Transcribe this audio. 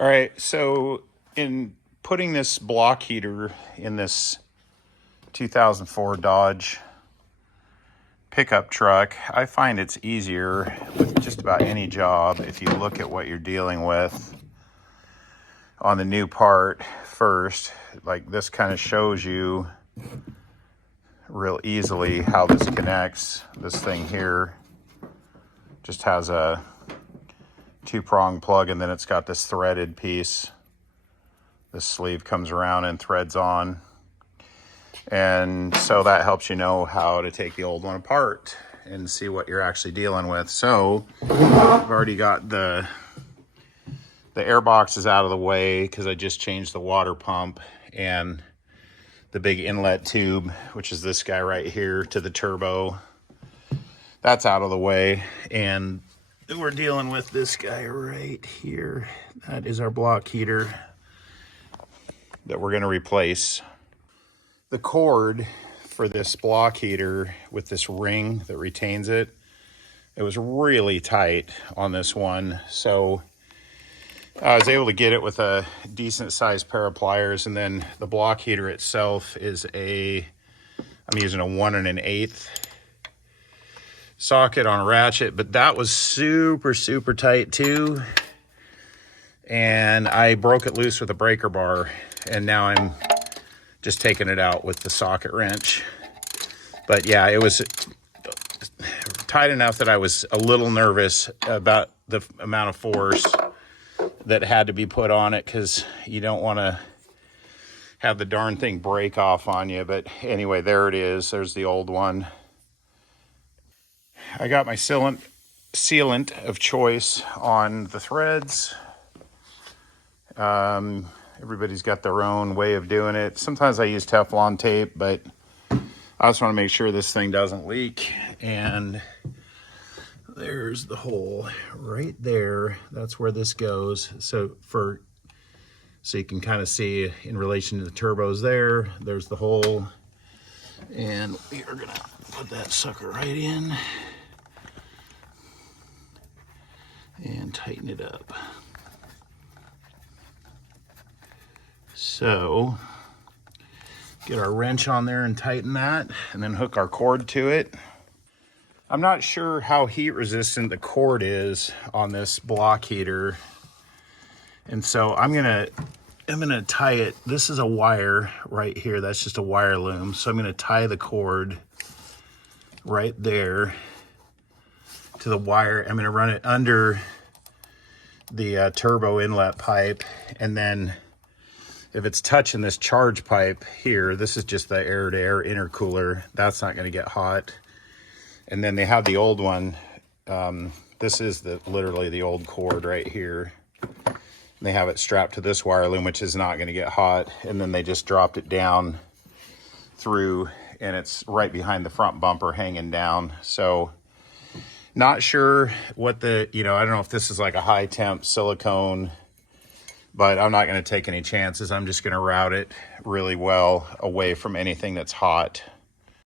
All right, so in putting this block heater in this 2004 Dodge pickup truck, I find it's easier with just about any job if you look at what you're dealing with on the new part first. Like this kind of shows you real easily how this connects. This thing here just has a two-prong plug, and then it's got this threaded piece. This sleeve comes around and threads on, and so that helps you know how to take the old one apart and see what you're actually dealing with. So I've already got the air box is out of the way because I just changed the water pump, and the big inlet tube, which is this guy right here to the turbo, that's out of the way. And we're dealing with this guy right here. That is our block heater that we're going to replace. The cord for this block heater with this ring that retains it, it was really tight on this one. So I was able to get it with a decent sized pair of pliers. And then the block heater itself is I'm using a 1 1/8 socket on a ratchet, but that was super tight too, and I broke it loose with a breaker bar, and now I'm just taking it out with the socket wrench. But yeah, it was tight enough that I was a little nervous about the amount of force that had to be put on it, because you don't want to have the darn thing break off on you. But anyway, there it is. There's the old one. I got my sealant of choice on the threads. Everybody's got their own way of doing it. Sometimes I use Teflon tape, but I just want to make sure this thing doesn't leak. And there's the hole right there. That's where this goes. So you can kind of see in relation to the turbos there. There's the hole. And we are gonna put that sucker right in and tighten it up. So get our wrench on there and tighten that, and then hook our cord to it. I'm not sure how heat resistant the cord is on this block heater, and so I'm gonna tie it. This is a wire right here. That's just a wire loom. So I'm gonna tie the cord right there to the wire. I'm gonna run it under the turbo inlet pipe, and then if it's touching this charge pipe here, this is just the air-to-air intercooler, that's not gonna get hot. And then they have the old one. This is literally the old cord right here. They have it strapped to this wire loom, which is not gonna get hot. And then they just dropped it down through, and it's right behind the front bumper hanging down. So not sure what I don't know if this is like a high temp silicone, but I'm not gonna take any chances. I'm just gonna route it really well away from anything that's hot.